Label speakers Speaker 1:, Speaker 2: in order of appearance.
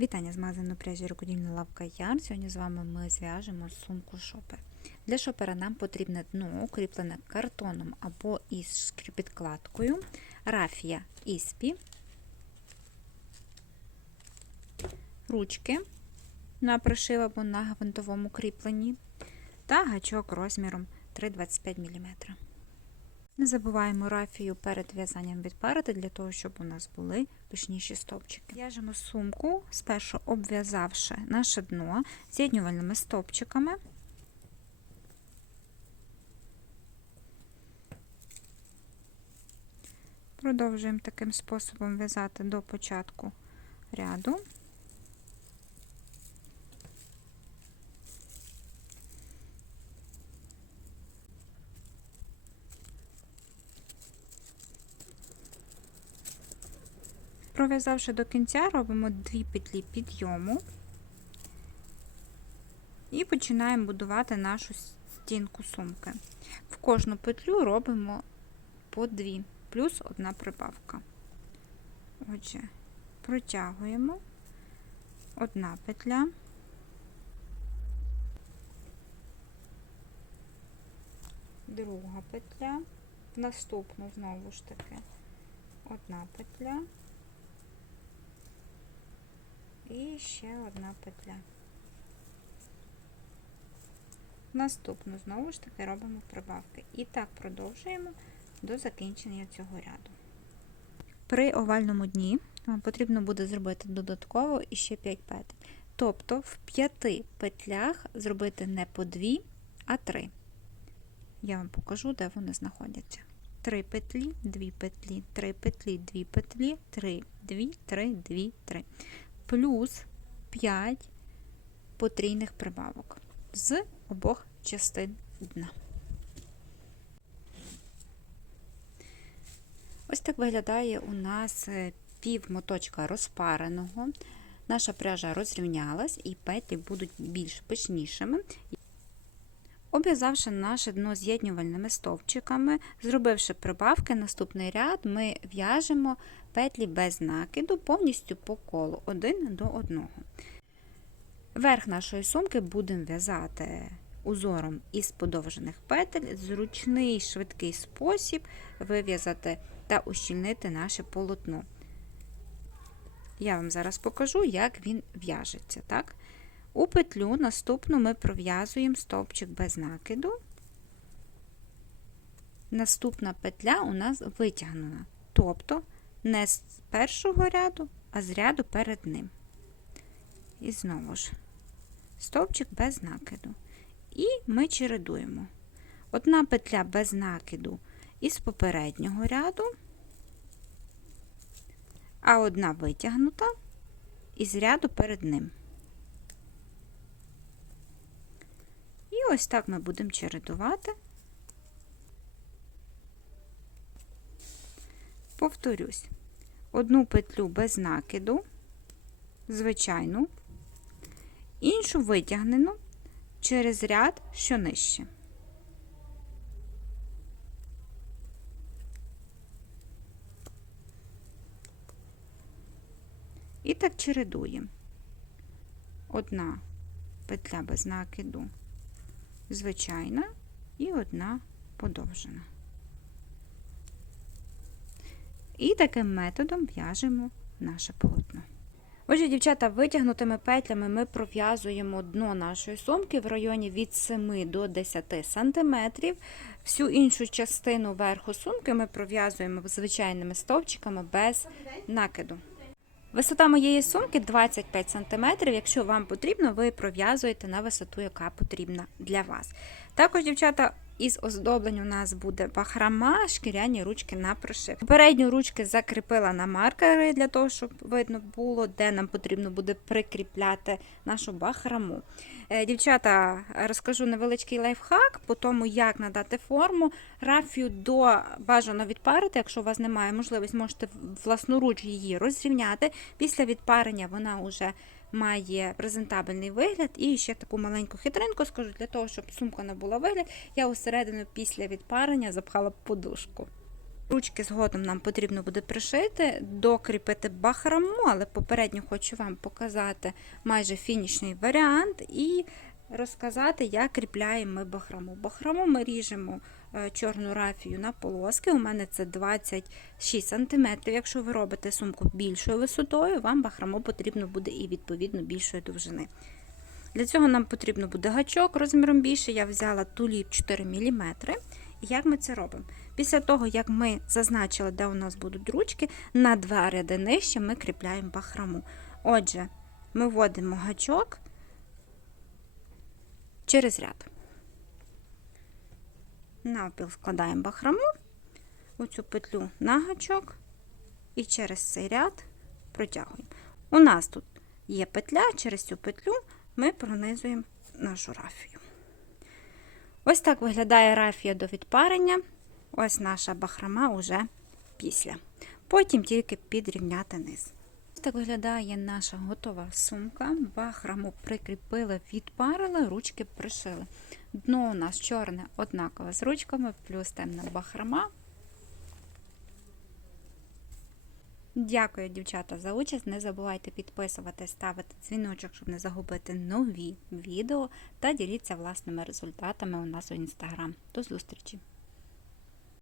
Speaker 1: Вітання з магазину пряжі рукодільна лавка Яр. Сьогодні з вами ми зв'яжемо сумку шопер. Для шопера нам потрібне дно, укріплене картоном або із підкладкою, рафія іспі, ручки на прошив або на гвинтовому кріпленні та гачок розміром 3,25 мм. Не забуваємо рафію перед в'язанням відпарити, для того, щоб у нас були пишніші стовпчики. В'яжемо сумку, спершу обв'язавши наше дно з'єднювальними стовпчиками. Продовжуємо таким способом в'язати до початку ряду. Пров'язавши до кінця, робимо дві петлі підйому і починаємо будувати нашу стінку сумки. В кожну петлю робимо по дві, плюс одна прибавка. Отже, протягуємо одна петля, друга петля, наступну знову ж таки одна петля. І ще одна петля. Наступну, знову ж таки, робимо прибавки. І так продовжуємо до закінчення цього ряду. При овальному дні вам потрібно буде зробити додатково іще 5 петель. Тобто в 5 петлях зробити не по 2, а 3. Я вам покажу, де вони знаходяться. 3 петлі, 2 петлі, 3 петлі, 2 петлі, 3, 2, 3, 2, 3 плюс 5 потрійних прибавок з обох частин дна. Ось так виглядає у нас пів моточка розпареного. Наша пряжа розрівнялась і петлі будуть більш пишнішими. Обв'язавши наше дно з'єднювальними стовпчиками, зробивши прибавки, наступний ряд ми в'яжемо петлі без накиду повністю по колу один до одного. Верх нашої сумки будемо в'язати узором із подовжених петель, зручний швидкий спосіб вив'язати та ущільнити наше полотно. Я вам зараз покажу, як він в'яжеться. так? У петлю наступну ми пров'язуємо стовпчик без накиду. Наступна петля у нас витягнена, тобто не з першого ряду, а з ряду перед ним. І знову ж стовпчик без накиду. І ми чередуємо. Одна петля без накиду із попереднього ряду, а одна витягнута із ряду перед ним. Ось так ми будемо чередувати. Повторюсь, одну петлю без накиду, звичайну, іншу витягнену через ряд, що нижче. І так чередуємо. Одна петля без накиду, звичайна і одна подовжена. І таким методом в'яжемо наше полотно. Отже, дівчата, витягнутими петлями ми пров'язуємо дно нашої сумки в районі від 7 до 10 см. Всю іншу частину верху сумки ми пров'язуємо звичайними стовпчиками без накиду. Висота моєї сумки 25 см. Якщо вам потрібно, ви пров'язуєте на висоту, яка потрібна для вас. Також, дівчата, із оздоблень у нас буде бахрама, шкіряні ручки на прошив. Передню ручки закріпила на маркери для того, щоб видно було, де нам потрібно буде прикріпляти нашу бахраму. Дівчата, розкажу невеличкий лайфхак по тому, як надати форму. Рафію до бажано відпарити. Якщо у вас немає можливості, можете власноруч її розрівняти. Після відпарення вона вже має презентабельний вигляд. І ще таку маленьку хитринку скажу, для того, щоб сумка набула вигляд, я усередину після відпарення запхала подушку. Ручки згодом нам потрібно буде пришити, докріпити бахрому, але попередньо хочу вам показати майже фінішний варіант і розказати, як кріпляємо ми бахрому. Бахрому ми ріжемо чорну рафію на полоски. У мене це 26 см. Якщо ви робите сумку більшою висотою, вам бахрому потрібно буде і відповідно більшої довжини. Для цього нам потрібно буде гачок розміром більше. Я взяла туліп 4 мм. І як ми це робимо? Після того, як ми зазначили, де у нас будуть ручки, на два ряди нижче ми кріпляємо бахрому. Отже, ми вводимо гачок через ряд. Навпіл складаємо бахрому, оцю петлю на гачок і через цей ряд протягуємо. У нас тут є петля, через цю петлю ми пронизуємо нашу рафію. Ось так виглядає рафія до відпарення. Ось наша бахрома уже після. Потім тільки підрівняти низ. Ось так виглядає наша готова сумка. Бахрому прикріпили, відпарили, ручки пришили. Дно у нас чорне, однакове з ручками, плюс темна бахрома. Дякую, дівчата, за участь. Не забувайте підписуватись, ставити дзвіночок, щоб не загубити нові відео та діліться власними результатами у нас у інстаграм. До зустрічі!